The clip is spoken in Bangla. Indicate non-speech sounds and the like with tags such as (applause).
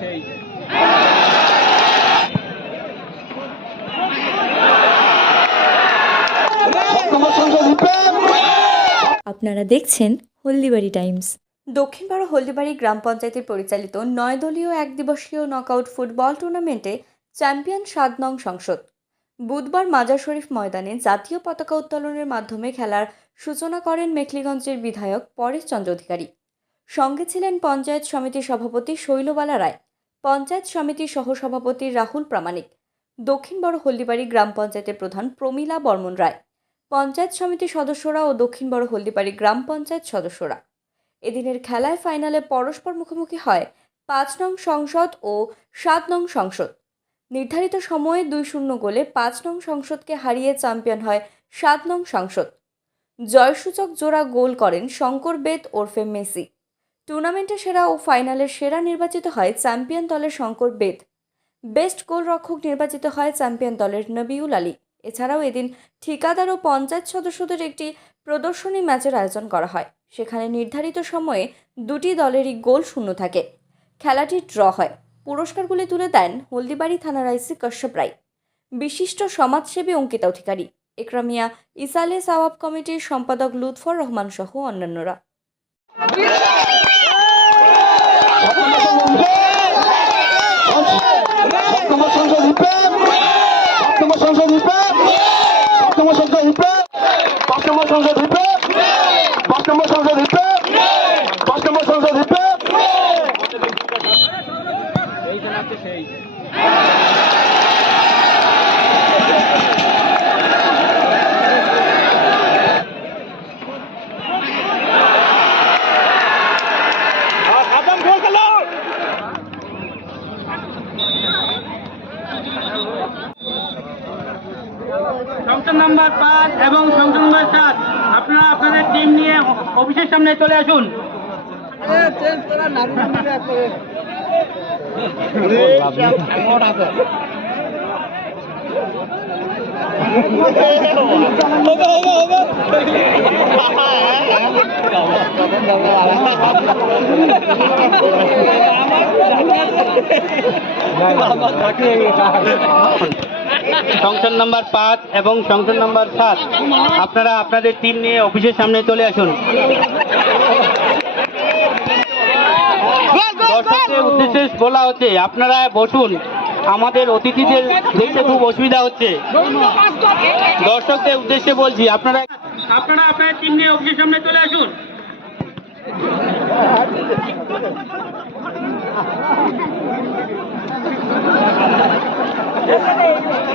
সেই। আপনারা দেখছেন হলদিবাড়ি টাইমস। দক্ষিণ পাড়া হলদিবাড়ি গ্রাম পঞ্চায়েতের পরিচালিত নয় দলীয় এক দিবসীয় নকআউট ফুটবল টুর্নামেন্টে চ্যাম্পিয়ন সাত নং সংসদ। বুধবার মাজার শরীফ ময়দানে জাতীয় পতাকা উত্তোলনের মাধ্যমে খেলার সূচনা করেন মেখলিগঞ্জের বিধায়ক পরেশ চন্দ্র অধিকারী। সঙ্গে ছিলেন পঞ্চায়েত সমিতির সভাপতি শৈলবালা রায়, পঞ্চায়েত সমিতির সহসভাপতি রাহুল প্রামাণিক, দক্ষিণ বড় হলদিবাড়ি গ্রাম পঞ্চায়েতের প্রধান প্রমীলা বর্মন রায়, পঞ্চায়েত সমিতির সদস্যরা ও দক্ষিণ বড় হলদিবাড়ি গ্রাম পঞ্চায়েত সদস্যরা। এদিনের খেলায় ফাইনালে পরস্পর মুখোমুখি হয় পাঁচ নং সংসদ ও সাত নং সংসদ। নির্ধারিত সময়ে দুই শূন্য গোলে পাঁচ নং সংসদকে হারিয়ে চ্যাম্পিয়ন হয় সাত নং সংসদ। জয়সূচক জোড়া গোল করেন শঙ্কর বেদ ওরফে মেসি। টুর্নামেন্টের সেরা ও ফাইনালের সেরা নির্বাচিত হয় চ্যাম্পিয়ন দলের শঙ্কর বেদ। বেস্ট গোলরক্ষক নির্বাচিত হয় চ্যাম্পিয়ন দলের নবিউল আলী। এছাড়াও এদিন ঠিকাদার ও পঞ্চায়েত সদস্যদের একটি প্রদর্শনী ম্যাচের আয়োজন করা হয়। সেখানে নির্ধারিত সময়ে দুটি দলেরই গোল শূন্য থাকে। খেলাটি ড্র হয়। পুরস্কারগুলি তুলে দেন হলদিবাড়ি থানার আইসি কশ্যপ রায়। বিশিষ্ট সমাজসেবী অঙ্কিতা অধিকারী একরামিয়া ইসালে সাওয়াব কমিটির সম্পাদক লুৎফর রহমান সহ অন্যান্যরা। সংসদ সপ্তম সংসদ সপ্তম সংসদ হিপে সংসদ নাম্বার পাঁচ এবং সংসদ নাম্বার সাত আপনারা আপনাদের টিম নিয়ে অফিসের সামনে চলে আসুন সংসদ নাম্বার পাঁচ এবং সংসদ নাম্বার সাত। আপনারা আপনাদের টিম নিয়ে অফিসের সামনে চলে আসুন। দর্শকদের উদ্দেশ্যে বলা হচ্ছে আপনারা বসুন। আমাদের অতিথিদের দেখতে খুব অসুবিধা হচ্ছে। দর্শকদের উদ্দেশ্যে বলছি আপনারা আপনারা আপনার টিম নিয়ে অফিসের সামনে চলে আসুন। Yes. (laughs)